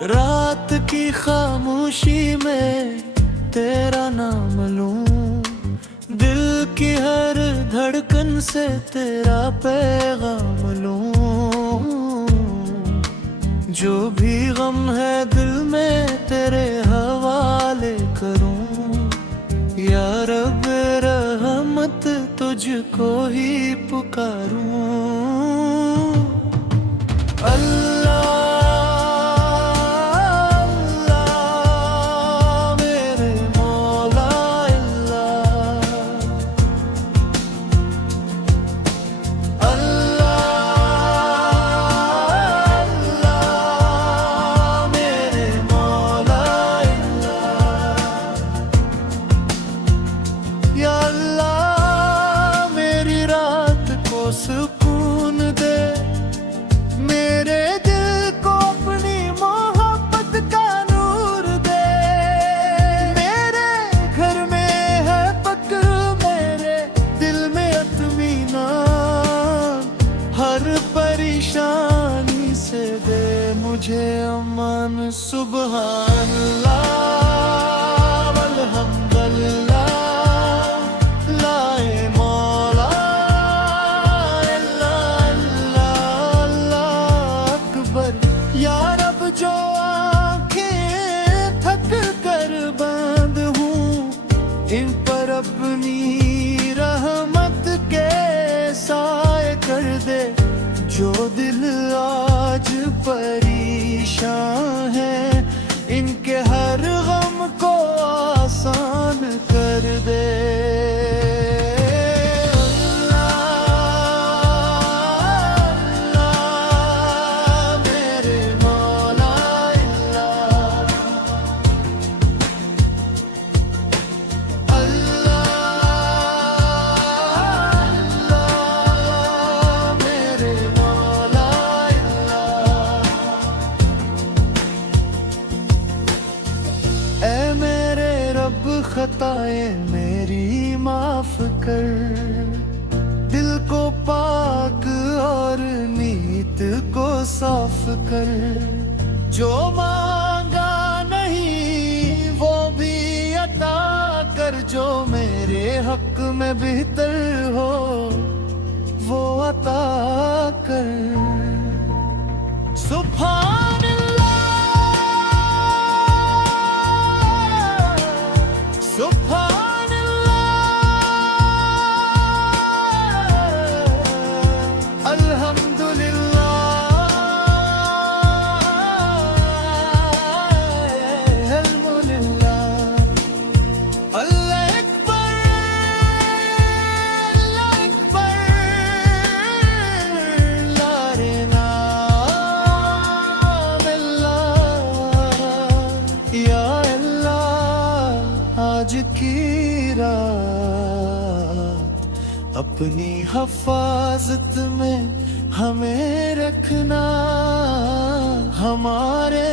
रात की खामोशी में तेरा नाम लूं, दिल की हर धड़कन से तेरा पैगाम लूं। जो भी गम है दिल में तेरे हवाले करूं, या रब रहमत तुझको ही पुकारूं। अल्लाह सुकून दे, मेरे दिल को अपनी मोहब्बत का नूर दे। मेरे घर में है पक, मेरे दिल में इत्मीनान, हर परेशानी से दे मुझे अमन। सुबहान अल्लाह अल्हम्दुलिल्लाह जो आंखें थक कर बंद हूँ, इन पर अपनी रहमत के साए कर दे। जो दिल आज परेशान है, इनके हर गम को आसान कर दे। खताएं मेरी माफ कर, दिल को पाक और नीयत को साफ कर। जो मांगा नहीं वो भी अता कर, जो मेरे हक में बेहतर हो वो अता कर। सुभान सुभान अल्लाह अल्हम्दुलिल्लाह अल्हम्दुलिल्लाह। अल्लाह अकबर अल्लाह अकबर, लारे नाम अल्लाह। या आज की रात अपनी हिफाजत में हमें रखना, हमारे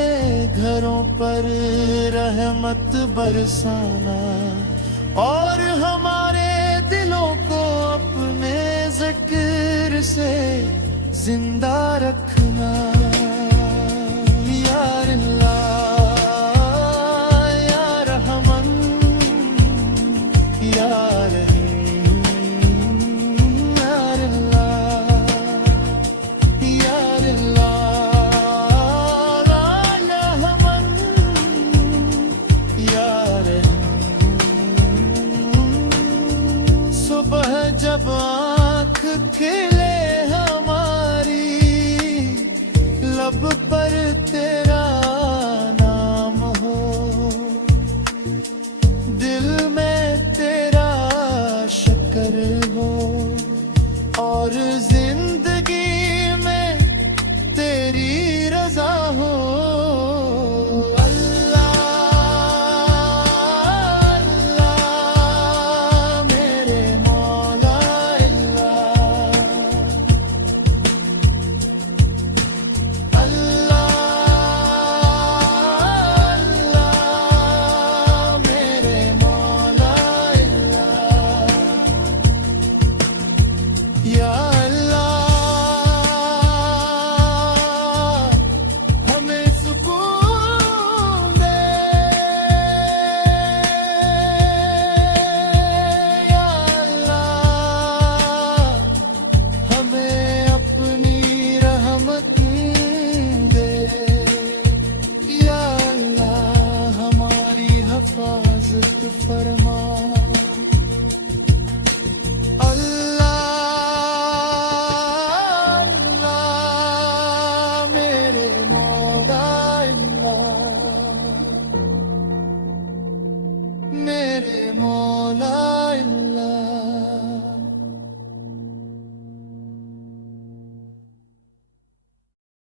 घरों पर रहमत बरसाना, और हमारे दिलों को अपने ज़िक्र से जिंदा रखना। या अल्लाह जब आँख खिले हमारी, मेरे मौला